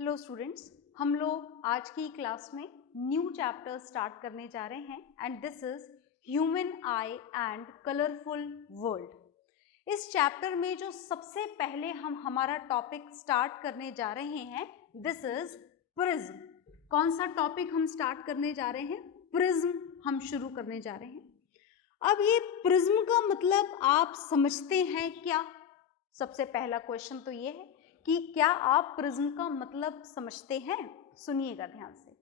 Hello students, हम लोग आज की क्लास में न्यू चैप्टर स्टार्ट करने जा रहे हैं and this is human I and colourful world. इस चैप्टर में जो सबसे पहले हम हमारा टॉपिक स्टार्ट करने जा रहे हैं दिस इज प्रिज्म। कौन सा टॉपिक हम स्टार्ट करने जा रहे हैं? प्रिज्म हम शुरू करने जा रहे हैं। अब ये प्रिज्म का मतलब आप समझते हैं क्या? सबसे पहला क्वेश्चन तो ये है कि क्या आप प्रिज्म का मतलब समझते हैं? सुनिएगा ध्यान से।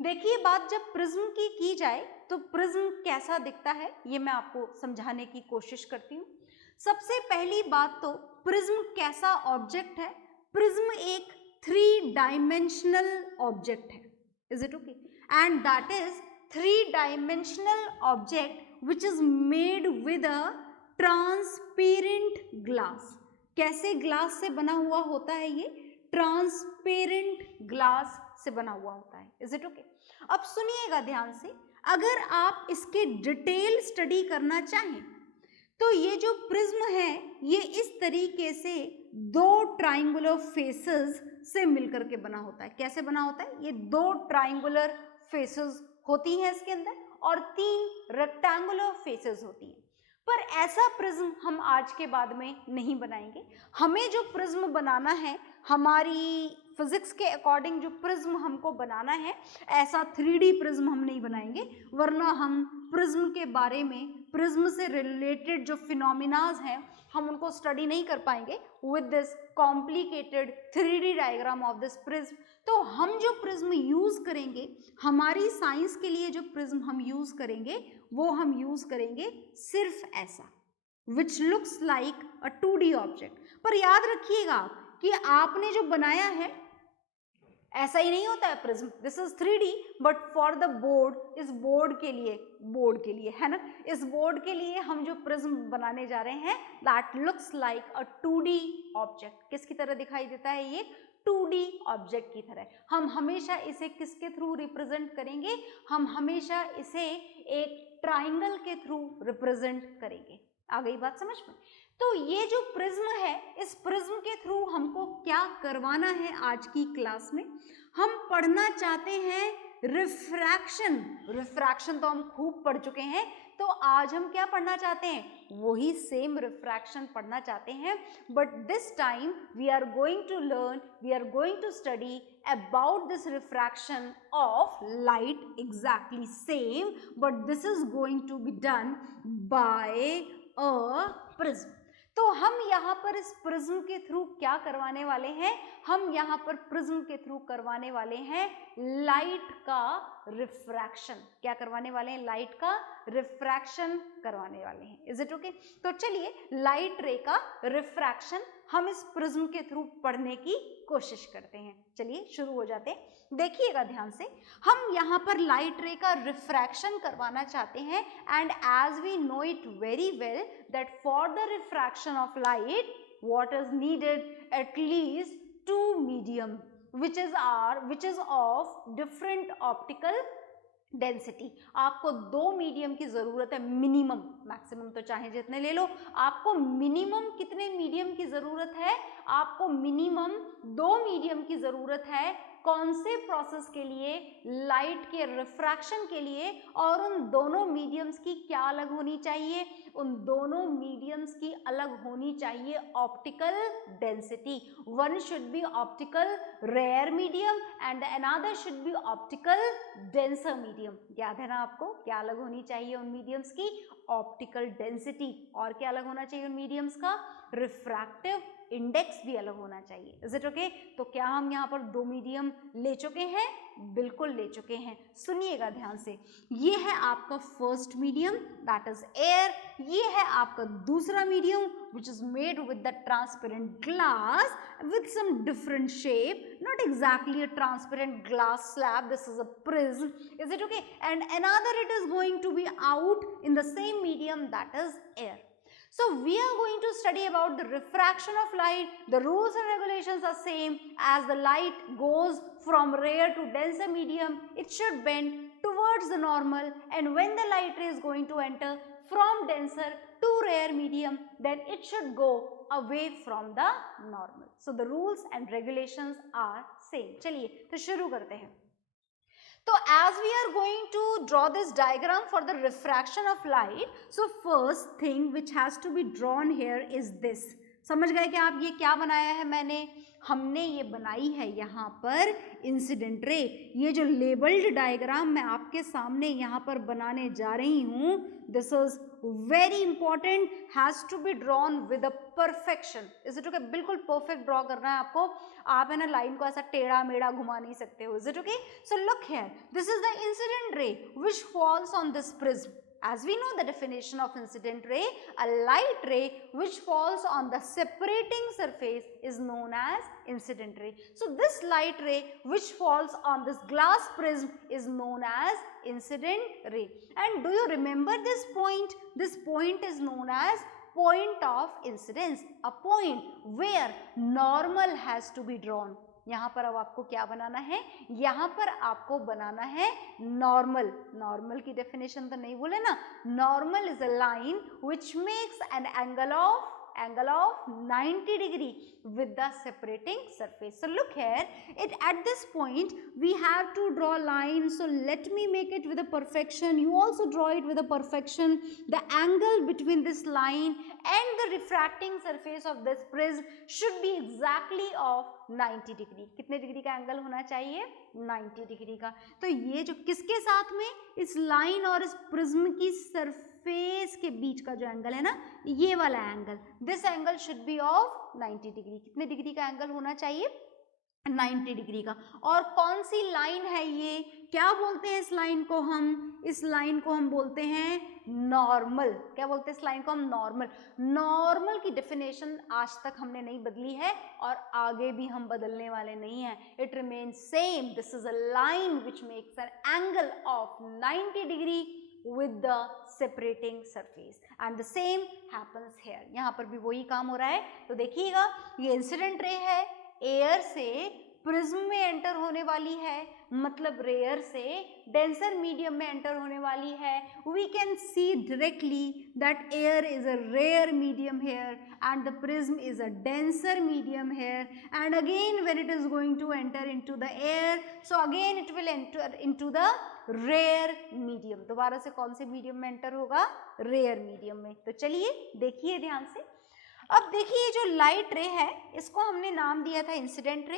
देखिए, बात जब प्रिज्म की जाए तो प्रिज्म कैसा दिखता है ये मैं आपको समझाने की कोशिश करती हूँ। सबसे पहली बात तो प्रिज्म कैसा ऑब्जेक्ट है? प्रिज्म एक 3 डायमेंशनल ऑब्जेक्ट है। Is it okay? And that is 3 dimensional object which is made with a transparent glass. कैसे ग्लास से बना हुआ होता है ये? ट्रांसपेरेंट ग्लास से बना हुआ होता है। Is it okay? अब सुनिएगा ध्यान से, अगर आप इसके डिटेल स्टडी करना चाहें तो ये जो प्रिज्म है ये इस तरीके से 2 ट्राइंगुलर फेसेस से मिलकर के बना होता है। कैसे बना होता है? ये 2 ट्राइंगुलर फेसेस होती हैं इसके अंदर और 3 रेक्टेंगुलर फेसेस होती हैं। पर ऐसा प्रिज्म हम आज के बाद में नहीं बनाएंगे। हमें जो प्रिज्म बनाना है, हमारी फिजिक्स के अकॉर्डिंग जो प्रिज्म हमको बनाना है, ऐसा 3D प्रिज्म हम नहीं बनाएंगे, वरना हम प्रिज्म के बारे में, प्रिज्म से रिलेटेड जो फिनोमिनाज हैं हम उनको स्टडी नहीं कर पाएंगे with this complicated 3D diagram of this prism. तो हम जो प्रिज्म यूज करेंगे, हमारी साइंस के लिए जो प्रिज्म हम यूज करेंगे वो हम यूज करेंगे सिर्फ ऐसा, which looks like a 2D object. पर याद रखिएगा कि आपने जो बनाया है ऐसा ही नहीं होता है prism. This is 3D but for the board, इस बोर्ड के लिए है ना, इस बोर्ड के लिए हम जो प्रिज्म बनाने जा रहे हैं that looks like a 2D object. किसकी तरह दिखाई देता है ये? 2D ऑब्जेक्ट की तरह। हम हमेशा इसे किसके थ्रू रिप्रेजेंट करेंगे? हम हमेशा इसे एक ट्राइंगल के थ्रू रिप्रेजेंट करेंगे। आ गई बात समझ में? तो ये जो प्रिज्म है, इस प्रिज्म के थ्रू हमको क्या करवाना है आज की क्लास में? हम पढ़ना चाहते हैं रिफ्रैक्शन। रिफ्रैक्शन तो हम खूब पढ़ चुके हैं, तो आज हम क्या पढ़ना चाहते हैं? वही सेम रिफ्रैक्शन पढ़ना चाहते हैं, but this time we are going to learn, we are going to study about this refraction of light, exactly same, but this is going to be done by a prism. तो हम यहाँ पर इस prism के through क्या करवाने वाले हैं? हम यहाँ पर प्रिज्म के थ्रू करवाने वाले हैं लाइट का रिफ्रैक्शन। क्या करवाने वाले हैं? लाइट का रिफ्रैक्शन करवाने वाले हैं। Is it okay? तो चलिए, लाइट रे का रिफ्रैक्शन हम इस प्रिज्म के थ्रू पढ़ने की कोशिश करते हैं। चलिए शुरू हो जाते हैं। देखिएगा ध्यान से, हम यहाँ पर लाइट रे का रिफ्रैक्शन करवाना चाहते हैं and as we know it very well that for the refraction of light what is needed? At least 2 medium which is of different optical density. आपको 2 मीडियम की जरूरत है मिनिमम, मैक्सिमम तो चाहे जितने ले लो। आपको मिनिमम कितने मीडियम की जरूरत है? आपको मिनिमम 2 मीडियम की जरूरत है। कौन से प्रोसेस के लिए? लाइट के रिफ्रैक्शन के लिए। और उन दोनों मीडियम्स की क्या अलग होनी चाहिए? उन दोनों मीडियम्स की अलग होनी चाहिए optical density. One should be optical rare medium and another should be optical denser medium. याद है ना आपको? क्या अलग होनी चाहिए उन मीडियम्स की? Optical density. और क्या अलग होना चाहिए उन मीडियम्स का? रिफ्रैक्टिव इंडेक्स भी अलग होना चाहिए। Is it okay? तो क्या हम यहाँ पर 2 मीडियम ले चुके हैं? बिल्कुल ले चुके हैं। सुनिएगा ध्यान से, ये है आपका first medium that is air. ये है आपका दूसरा medium which is made with the transparent glass with some different shape, not exactly a transparent glass slab, this is a prism. Is it okay? And another it is going to be out in the same medium that is air. So we are going to study about the refraction of light. The rules and regulations are same. As the light goes from rare to denser medium, it should bend towards the normal, and when the light ray is going to enter from denser to rare medium, then it should go away from the normal. So the rules and regulations are same. चलिए तो शुरू करते हैं। तो as we are going to draw this diagram for the refraction of light, so first thing which has to be drawn here is this. समझ गए कि आप ये क्या बनाया है मैंने? हमने ये बनाई है यहाँ पर इंसिडेंट रे। ये जो लेबल्ड डायग्राम मैं आपके सामने यहाँ पर बनाने जा रही हूँ, this is very important, has to be drawn with a perfection. Is it okay? बिल्कुल परफेक्ट ड्रॉ करना है आपको। आप है ना लाइन को ऐसा टेढ़ा मेढ़ा घुमा नहीं सकते हो। Is it okay? So look here, this is the incident ray which falls on this prism. As we know the definition of incident ray, a light ray which falls on the separating surface is known as incident ray. So this light ray which falls on this glass prism is known as incident ray. And do you remember this point? This point is known as point of incidence, a point where normal has to be drawn. यहाँ पर अब आपको क्या बनाना है? यहाँ पर आपको बनाना है नॉर्मल। नॉर्मल की डेफिनेशन तो नहीं बोले ना, normal is a line which makes an angle of 90 degree with the separating surface. So look here, at this point we have to draw line. So let me make it with a perfection. You also draw it with a perfection. The angle between this line and the refracting surface of this prism should be exactly of 90 degree. कितने degree का angle होना चाहिए? 90 degree का। तो ये जो किसके साथ में, इस लाइन और इस प्रिज्म की सरफेस के बीच का जो एंगल है ना, ये वाला angle, this angle should be of 90 degree. कितने डिग्री का एंगल होना चाहिए? 90 डिग्री का। और कौन सी लाइन है ये? क्या बोलते हैं इस लाइन को हम? इस लाइन को हम बोलते हैं नॉर्मल। क्या बोलते हैं इस लाइन को हम? नॉर्मल। नॉर्मल की डेफिनेशन आज तक हमने नहीं बदली है और आगे भी हम बदलने वाले नहीं हैं। It remains same. This is a line which makes an angle of 90 degree with the separating surface and the same happens here. यहाँ पर भी वही काम हो रहा है। तो देखिएगा, ये इंसिडेंट रे है, एयर से प्रिज्म में एंटर होने वाली है, मतलब रेयर से डेंसर मीडियम में एंटर होने वाली है। We can see directly that air is a rare medium here and the prism is a denser medium here, and again when it is going to enter into the air, so again it will enter into the rare medium. दोबारा से कौन से medium में enter होगा? Rare medium में। तो चलिए देखिए ध्यान से। अब देखिए जो लाइट रे है, इसको हमने नाम दिया था इंसिडेंट रे।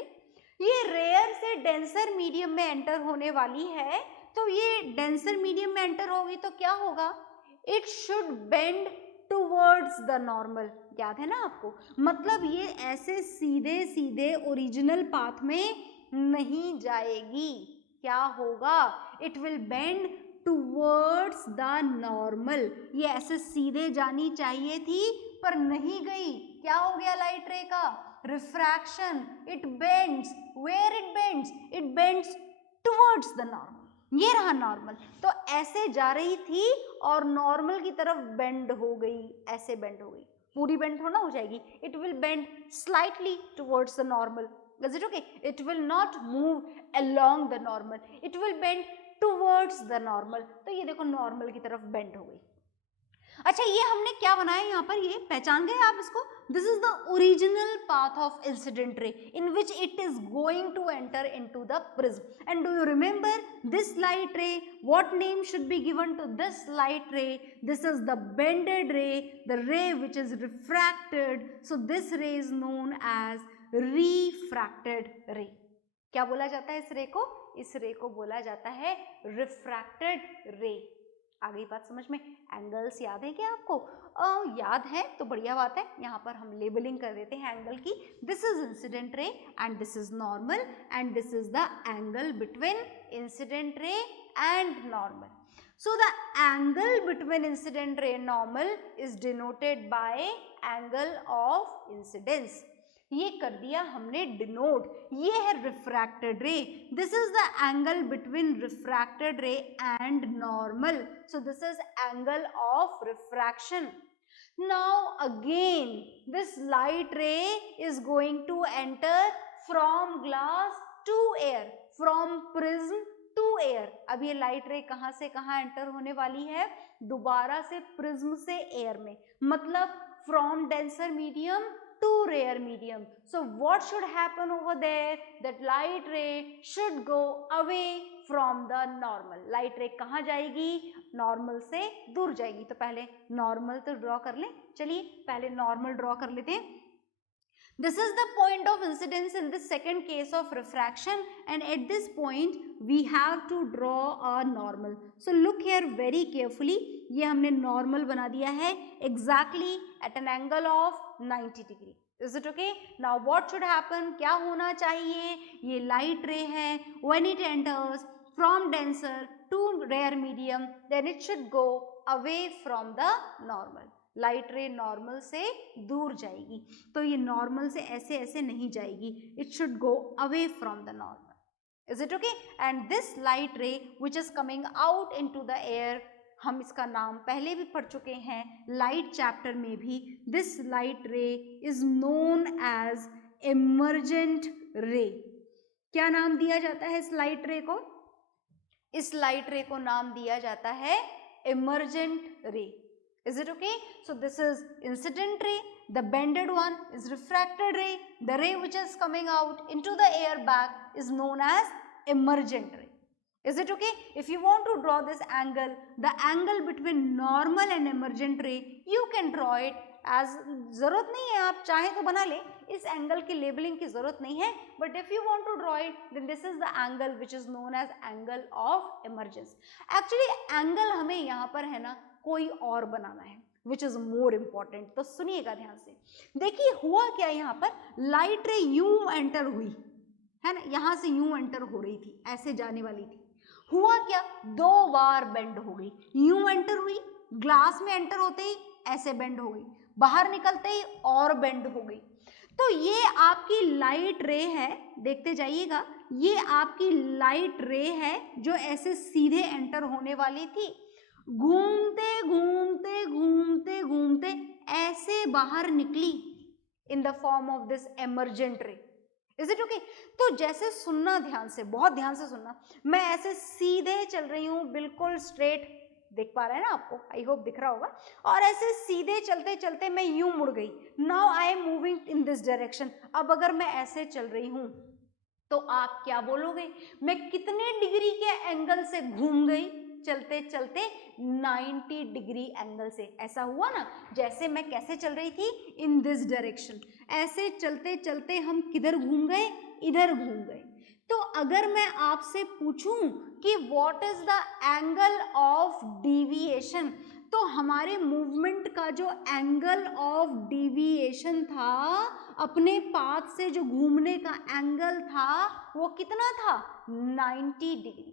ये रेयर से डेंसर मीडियम में एंटर होने वाली है। तो ये डेंसर मीडियम में एंटर होगी तो क्या होगा? It should bend towards the normal. याद है ना आपको? मतलब ये ऐसे सीधे सीधे ओरिजिनल पाथ में नहीं जाएगी। क्या होगा? It will bend towards the normal. ये ऐसे सीधे जानी चाहिए थी पर नहीं गई। क्या हो गया लाइट रे का? Refraction. It bends. Where it bends? It bends towards the normal. ये रहा नॉर्मल। तो ऐसे जा रही थी और नॉर्मल की तरफ बेंड हो गई, ऐसे बेंड हो गई। पूरी बेंड थोड़ा हो जाएगी। It will bend slightly towards the normal. Is it okay? It will not move along the normal, it will bend towards the normal. तो ये देखो नॉर्मल की तरफ बेंड हो गई। अच्छा, ये हमने क्या बनाया यहाँ पर? ये पहचान गए आप इसको? This is the original path of incident ray in which it is going to enter into the prism. And do you remember this light ray? What name should be given to this light ray? This is the bended ray, the ray which is refracted. So this ray is known as refracted ray. क्या बोला जाता है इस रे को? इस रे को बोला जाता है रिफ्रैक्टेड रे। आ गई बात समझ में? एंगल्स याद है क्या आपको? याद है तो बढ़िया बात है। यहाँ पर हम लेबलिंग कर देते हैं एंगल की। This is incident ray and this is normal and this is the angle between incident ray and normal. So the angle between incident ray and normal is denoted by angle of incidence. ये कर दिया हमने denote. ये है refracted रे. This is the angle between refracted रे and normal. So this is angle of refraction. Now again this light ray is going to enter from glass to air, from prism to air. अब ये light रे कहाँ से कहाँ enter होने वाली है? दोबारा से प्रिज्म से एयर में. मतलब from denser medium to rare medium. So what should happen over there? That light ray should go away from the normal. Light ray कहाँ जाएगी? नॉर्मल से दूर जाएगी. तो पहले नॉर्मल तो ड्रॉ कर लें. चलिए पहले नॉर्मल ड्रॉ कर लेते हैं. This is the point of incidence in the second case of refraction, and at this point we have to draw a normal. So look here very carefully. ये हमने normal बना दिया है exactly at an angle of 90 degree. Is it okay? Now what should happen? क्या होना चाहिए? ये light ray है. When it enters from denser to rare medium, then it should go away from the normal. Light रे normal से दूर जाएगी. तो ये नॉर्मल से ऐसे ऐसे नहीं जाएगी. It should go away from the normal. Is it okay? And this light रे which is coming out into the air, हम इसका नाम पहले भी पढ़ चुके हैं लाइट चैप्टर में भी. This light ray is known as emergent ray. क्या नाम दिया जाता है इस लाइट रे को? इस लाइट रे को नाम दिया जाता है इमर्जेंट रे. Is it okay? So this is incident ray, the bended one is refracted ray, the ray which is coming out into the air back is known as emergent ray. Is it okay? If you want to draw this angle, the angle between normal and emergent ray, you can draw it as, जरूरत नहीं है, आप चाहें तो बना ले, इस angle की लेबलिंग की जरूरत नहीं है, but if you want to draw it then this is the angle which is known as angle of emergence. Actually angle हमें यहाँ पर है ना कोई और बनाना है विच इज मोर इम्पॉर्टेंट. तो सुनिएगा ध्यान से. देखिए हुआ क्या यहाँ पर, लाइट रे यूं एंटर हुई है ना, यहाँ से यूं एंटर हो रही थी, ऐसे जाने वाली थी. हुआ क्या, 2 बार बेंड हो गई. यूं एंटर हुई, ग्लास में एंटर होते ही ऐसे बेंड हो गई, बाहर निकलते ही और बेंड हो गई. तो ये आपकी लाइट रे है, देखते जाइएगा, ये आपकी लाइट रे है जो ऐसे सीधे एंटर होने वाली थी. घूमते घूमते घूमते घूमते ऐसे बाहर निकली in the form of this emergent ray. Is it okay? तो जैसे सुनना ध्यान से, बहुत ध्यान से सुनना. मैं ऐसे सीधे चल रही हूँ, बिल्कुल स्ट्रेट, देख पा रहे हैं ना आपको, आई होप दिख रहा होगा. और ऐसे सीधे चलते चलते मैं यूं मुड़ गई. Now I am moving in this direction. अब अगर मैं ऐसे चल रही हूं तो आप क्या बोलोगे, मैं कितने डिग्री के एंगल से घूम गई? चलते चलते 90 डिग्री एंगल से. ऐसा हुआ ना, जैसे मैं कैसे चल रही थी, इन दिस डायरेक्शन, ऐसे चलते चलते हम किधर घूम गए, इधर घूम गए. तो अगर मैं आपसे पूछूं कि what is the angle of deviation, तो हमारे मूवमेंट का जो एंगल ऑफ डिविएशन था, अपने पाथ से जो घूमने का एंगल था, वो कितना था, 90 डिग्री.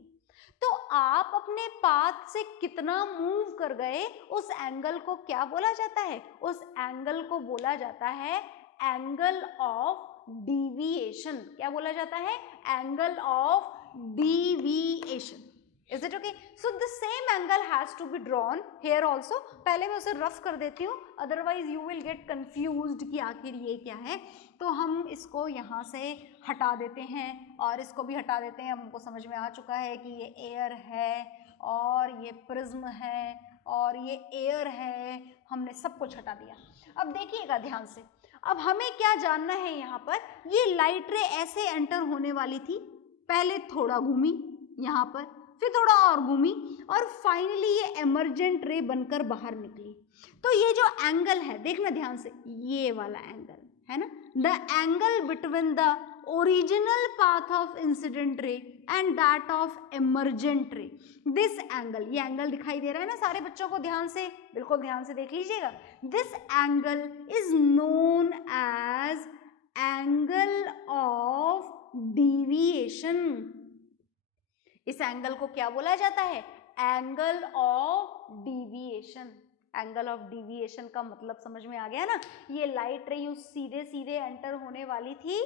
तो आप अपने पाथ से कितना मूव कर गए, उस एंगल को क्या बोला जाता है? उस एंगल को बोला जाता है एंगल ऑफ डिविएशन. क्या बोला जाता है? Angle of deviation. Is it okay? So the same angle has to be drawn here also. पहले मैं उसे रफ कर देती हूँ, otherwise you will get confused कि आखिर ये क्या है. तो हम इसको यहाँ से हटा देते हैं और इसको भी हटा देते हैं. हमको समझ में आ चुका है कि ये एयर है और ये प्रिज्म है और ये एयर है, हमने सब कुछ हटा दिया. अब देखिएगा ध्यान से, अब हमें क्या जानना है यहाँ पर, ये लाइट रे ऐसे एंटर होने वाली थी, पहले थोड़ा घूमी यहाँ पर, फिर थोड़ा और घूमी और फाइनली ये एमर्जेंट रे बनकर बाहर निकली. तो ये जो एंगल है, देखना ध्यान से, ये वाला एंगल है ना, the angle between the original path of incident रे एंड दैट ऑफ एमर्जेंट रे. दिस एंगल, ये एंगल दिखाई दे रहा है ना सारे बच्चों को, ध्यान से, बिल्कुल ध्यान से देख लीजिएगा. This angle is known as angle of deviation. इस एंगल को क्या बोला जाता है? Angle of deviation. Angle of deviation का मतलब समझ में आ गया ना. ये लाइट रे यूं सीधे सीधे एंटर होने वाली थी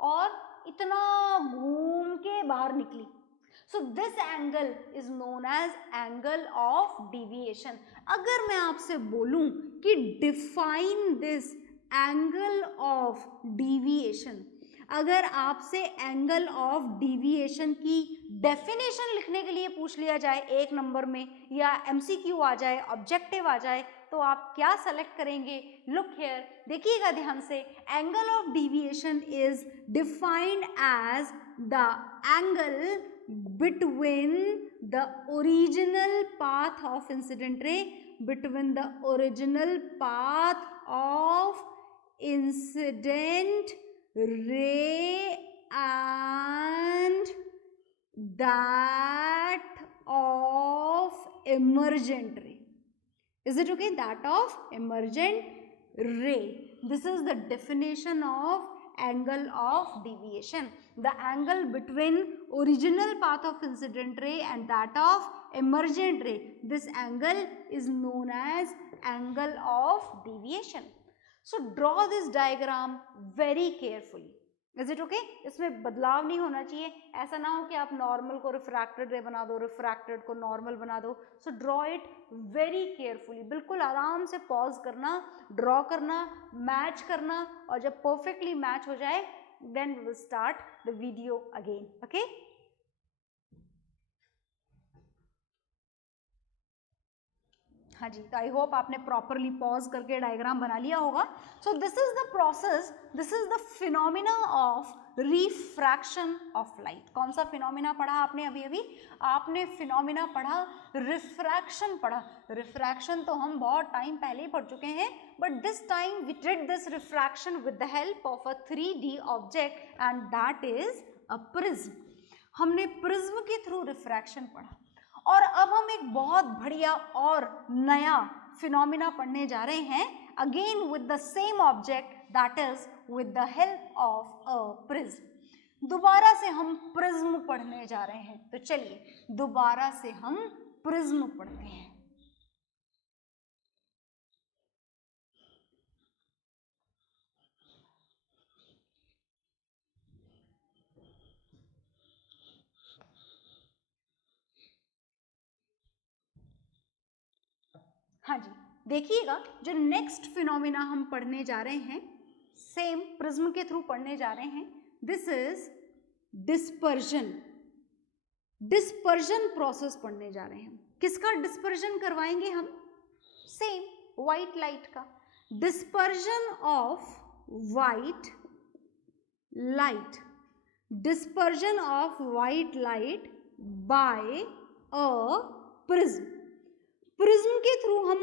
और इतना घूम के बाहर निकली. So this angle is known as angle of deviation. अगर मैं आपसे बोलूं कि define this angle of deviation, अगर आपसे एंगल ऑफ डिविएशन की डेफिनेशन लिखने के लिए पूछ लिया जाए 1 नंबर में, या एमसीक्यू आ जाए, ऑब्जेक्टिव आ जाए, तो आप क्या सेलेक्ट करेंगे? लुक हियर, देखिएगा ध्यान से, angle of deviation is defined as the angle between the original path of incident ray, between the original path of incident ray and that of emergent ray. Is it okay? That of emergent ray. This is the definition of angle of deviation. The angle between original path of incident ray and that of emergent ray. This angle is known as angle of deviation. So draw this diagram very carefully. Is it okay? इसमें बदलाव नहीं होना चाहिए, ऐसा ना हो कि आप नॉर्मल को रिफ्रैक्टेड रे बना दो, रिफ्रैक्टेड को नॉर्मल बना दो. So draw it very carefully, बिल्कुल आराम से पॉज करना, ड्रॉ करना, मैच करना, और जब परफेक्टली मैच हो जाए then we will start the video again. Okay, हाँ जी, तो आई होप आपने प्रॉपरली पॉज करके डायग्राम बना लिया होगा. So this is the process, this is the phenomena of refraction of light. कौन सा फिनोमिना पढ़ा आपने अभी अभी? आपने फिनोमिना पढ़ा, रिफ्रैक्शन पढ़ा. रिफ्रैक्शन तो हम बहुत टाइम पहले ही पढ़ चुके हैं, but this time we did this refraction with the help of a 3D object and that is a prism. हमने प्रिज्म के थ्रू रिफ्रैक्शन पढ़ा, और अब हम एक बहुत बढ़िया और नया फिनोमिना पढ़ने जा रहे हैं, again with the same object, that is with the help of a prism. दोबारा से हम प्रिज्म पढ़ने जा रहे हैं, तो चलिए दोबारा से हम प्रिज्म पढ़ते हैं. हाँ जी, देखिएगा जो नेक्स्ट फिनोमिना हम पढ़ने जा रहे हैं, सेम प्रिज्म के थ्रू पढ़ने जा रहे हैं. This is dispersion. Dispersion process पढ़ने जा रहे हैं. किसका डिस्पर्जन करवाएंगे हम? सेम व्हाइट लाइट का. Dispersion of white light. Dispersion of white light by a prism. Prism के थ्रू हम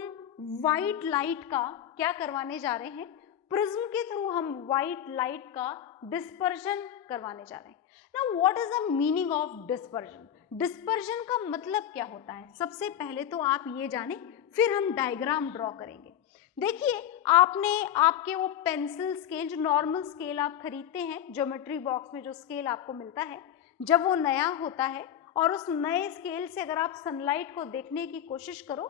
व्हाइट लाइट का क्या करवाने जा रहे हैं? प्रिज्म के थ्रू हम व्हाइट लाइट का डिस्पर्जन करवाने जा रहे हैं. Now what is the meaning of dispersion? Dispersion का मतलब क्या होता है? सबसे पहले तो आप ये जाने, फिर हम डायग्राम ड्रॉ करेंगे. देखिए, आपने आपके वो पेंसिल स्केल, जो नॉर्मल स्केल आप खरीदते हैं, ज्योमेट्री बॉक्स में जो स्केल आपको मिलता है, जब वो नया होता है और उस नए स्केल से अगर आप सनलाइट को देखने की कोशिश करो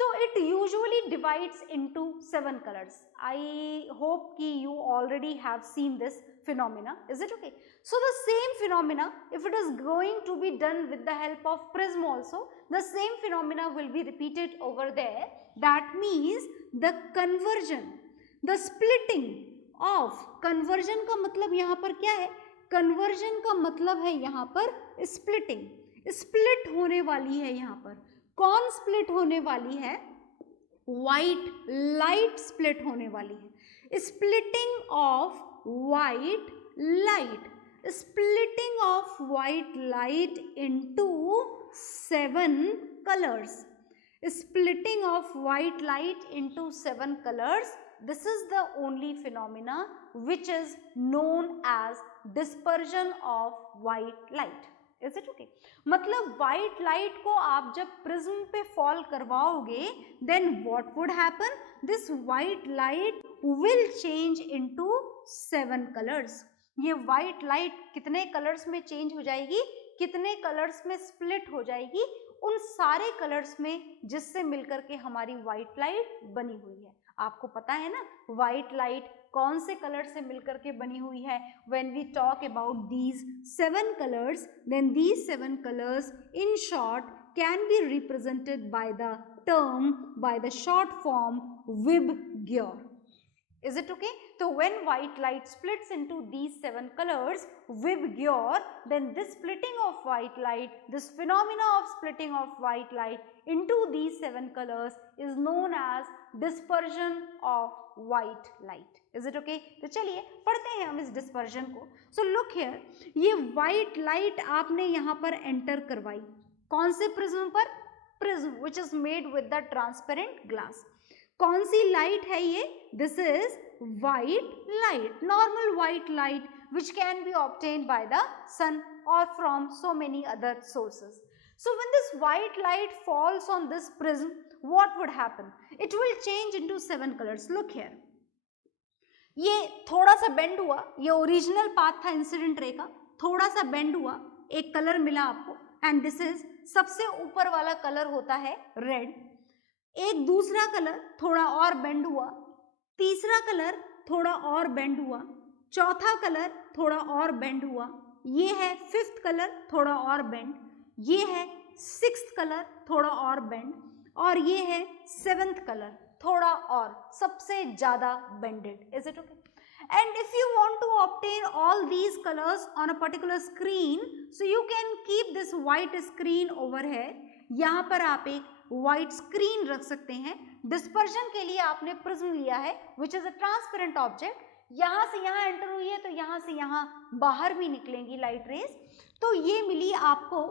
तो it usually divides into 7 colours. I hope कि you already have seen this phenomena. Is it okay? So the same phenomena, if it is going to be done with the help of prism also, the same phenomena will be repeated over there. That means the conversion, the splitting of. Conversion का मतलब यहाँ पर क्या है? Conversion का मतलब है यहाँ पर स्प्लिटिंग. स्प्लिट होने वाली है यहाँ पर. कौन स्प्लिट होने वाली है? व्हाइट लाइट स्प्लिट होने वाली है. Splitting of white light. Splitting of white light into 7 colours. Splitting of white light into 7 colors. This is the only phenomena which is known as dispersion of white light. Is it okay? मतलब white light को आप जब prism पे fall करवाओगे, then what would happen? This white light will change into 7 colors. ये white light कितने colours में change हो जाएगी? कितने कलर्स में स्प्लिट हो जाएगी? उन सारे कलर्स में जिससे मिलकर के हमारी व्हाइट लाइट बनी हुई है. आपको पता है ना व्हाइट लाइट कौन से कलर से मिलकर के बनी हुई है? When we talk about these 7 colours, then these 7 colours in short can be represented by the term, by the short form VIBGYOR. Is it okay? So when white light splits into these 7 colors VIBGYOR, then this splitting of white light, this phenomena of splitting of white light into these 7 colors is known as dispersion of white light. Is it okay? तो चलिए पढ़ते हैं हम इस dispersion को. So look here, ये white light आपने यहाँ पर enter करवाई. कौन से प्रिज्म पर? Prism which is made with the transparent glass. कौन सी लाइट है ये? This is white light, normal white light which can be obtained by the sun or from so many other sources. So when this white light falls on this prism, what would happen? It will change into 7 colors. Look here, ये थोड़ा सा bend हुआ, ये original path था incident ray का, थोड़ा सा bend हुआ, एक कलर मिला आपको, एंड दिस इज सबसे ऊपर वाला कलर होता है रेड. एक दूसरा कलर थोड़ा और बेंड हुआ, तीसरा कलर थोड़ा और बेंड हुआ, चौथा कलर थोड़ा और बेंड हुआ, ये है फिफ्थ कलर थोड़ा और बेंड, ये है सिक्स्थ कलर थोड़ा और बेंड, और ये है सेवेंथ कलर थोड़ा और सबसे ज्यादा bended. Is it okay? And if you want to obtain all these colors on a particular screen, so you can keep this white screen over here. यहाँ पर आप एक white screen रख सकते हैं. Dispersion के लिए आपने prism लिया है, which is a transparent object. यहाँ से यहाँ enter हुई है, तो यहाँ से यहाँ बाहर भी निकलेंगी light rays. तो ये मिली आपको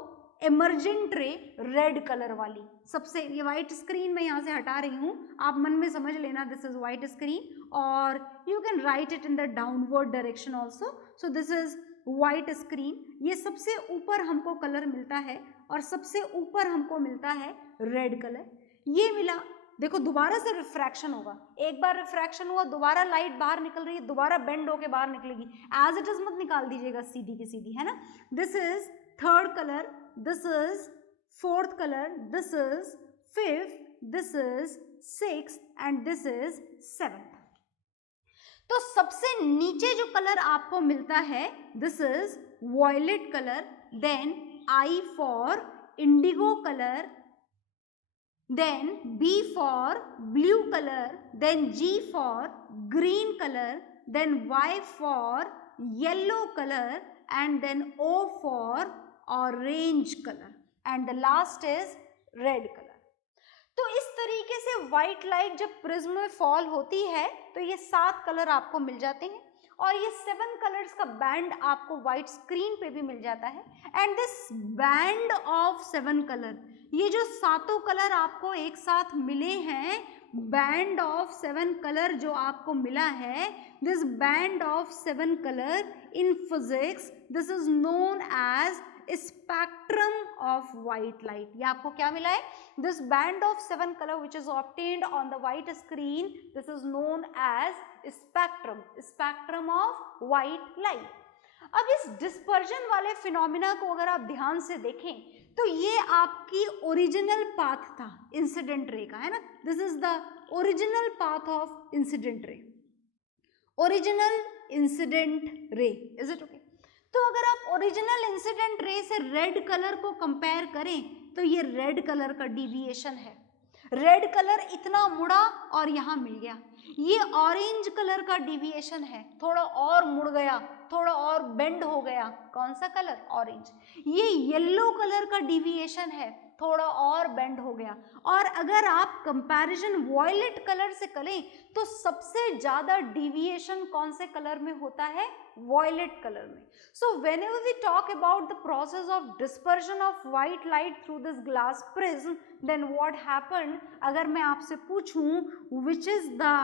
emergent ray red color वाली. सबसे ये white screen मैं यहाँ से हटा रही हूँ, आप मन में समझ लेना this is white screen, और you can write it in the downward direction also. So this is white screen. ये सबसे ऊपर हमको कलर मिलता है और सबसे ऊपर हमको मिलता है रेड कलर. ये मिला, देखो दोबारा से रिफ्रैक्शन होगा, एक बार रिफ्रैक्शन हुआ, दोबारा लाइट बाहर निकल रही है, दोबारा बेंड होके बाहर निकलेगी. एज इट इज मत निकाल दीजिएगा सीधी की सीधी, है ना. This is third colour, this is fourth colour, this is fifth, this is sixth and this is seventh. तो सबसे नीचे जो कलर आपको मिलता है this is violet colour, then I for indigo colour, then B for blue color, then G for green color, then Y for yellow color, and then O for orange color, and the last is red color. तो इस तरीके से white light जब prism में fall होती है तो ये 7 कलर आपको मिल जाते हैं, और ये 7 कलर्स का बैंड आपको व्हाइट स्क्रीन पे भी मिल जाता है. And this band of 7 colour, ये जो सातों कलर आपको एक साथ मिले हैं, बैंड ऑफ 7 कलर जो आपको मिला है, this band of 7 colour in physics this is known as spectrum of white light. ये आपको क्या मिला है? This band of 7 colour which is obtained on the white screen, this is known as spectrum, spectrum of white light. अब इस dispersion वाले phenomena को अगर आप ध्यान से देखें तो ये आपकी ओरिजिनल पाथ था इंसिडेंट रे का, है ना. This is the original path of incident रे, original incident ray. Is it okay? तो अगर आप ओरिजिनल इंसिडेंट रे से रेड कलर को कंपेयर करें तो ये रेड कलर का डिविएशन है. रेड कलर इतना मुड़ा और यहाँ मिल गया. ये ऑरेंज कलर का डिविएशन है, थोड़ा और मुड़ गया, थोड़ा और बेंड हो गया. कौन सा कलर? ऑरेंज. ये येलो कलर का डिविएशन है, थोड़ा और बेंड हो गया. और अगर आप कंपैरिजन वॉयलेट कलर से करें तो सबसे ज्यादा डिविएशन कौन से कलर में होता है? वॉयलेट कलर में. So whenever we talk about the process of dispersion of white light through this glass prism, then what happened? अगर मैं आपसे पूछूं which is the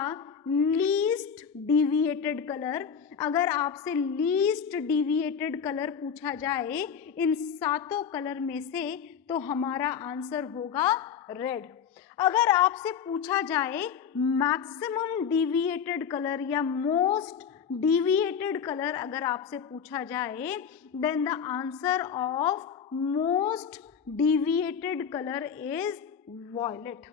least deviated color, अगर आपसे लीस्ट डिविएटेड कलर पूछा जाए इन सातों कलर में से तो हमारा आंसर होगा रेड. अगर आपसे पूछा जाए मैक्सिमम डिविएटेड कलर या मोस्ट डिविएटेड कलर अगर आपसे पूछा जाए, then the answer of most deviated colour is violet.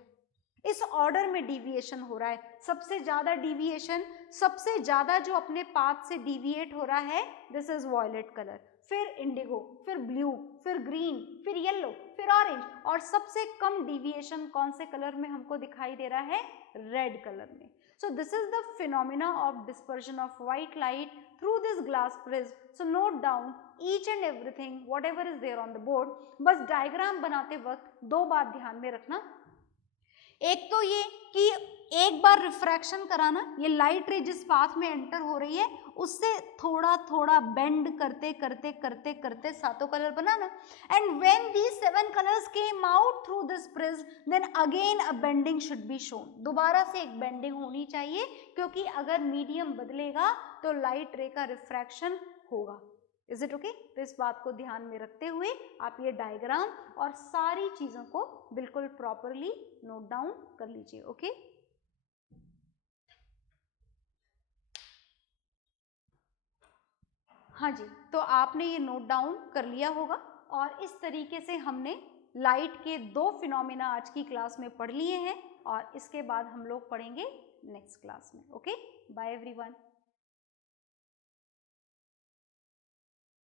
इस ऑर्डर में डिविएशन हो रहा है. सबसे ज्यादा डिविएशन, सबसे ज्यादा जो अपने पाथ से डिविएट हो रहा है, दिस इज वॉयलेट कलर, फिर इंडिगो, फिर ब्लू, फिर ग्रीन, फिर येलो, फिर ऑरेंज, और सबसे कम डिविएशन कौन से कलर में हमको दिखाई दे रहा है? रेड कलर में. So this is the phenomena of dispersion of white light through this glass prism. So note down each and everything whatever is there on the board. बस डायग्राम बनाते वक्त दो बात ध्यान में रखना, एक तो ये कि एक बार रिफ्रैक्शन कराना, ये लाइट रे जिस पाथ में एंटर हो रही है उससे थोड़ा थोड़ा बेंड करते करते करते करते सातों कलर बनाना. And when these 7 colours came out through this prism then again a bending should be shown. दोबारा से एक बेंडिंग होनी चाहिए, क्योंकि अगर मीडियम बदलेगा तो लाइट रे का रिफ्रैक्शन होगा. Is it okay? तो इस बात को ध्यान में रखते हुए आप ये डायग्राम और सारी चीजों को बिल्कुल प्रॉपरली नोट डाउन कर लीजिए. ओके हाँ जी, तो आपने ये नोट डाउन कर लिया होगा. और इस तरीके से हमने लाइट के दो फिनोमेना आज की क्लास में पढ़ लिए हैं, और इसके बाद हम लोग पढ़ेंगे नेक्स्ट क्लास में. Okay, bye everyone.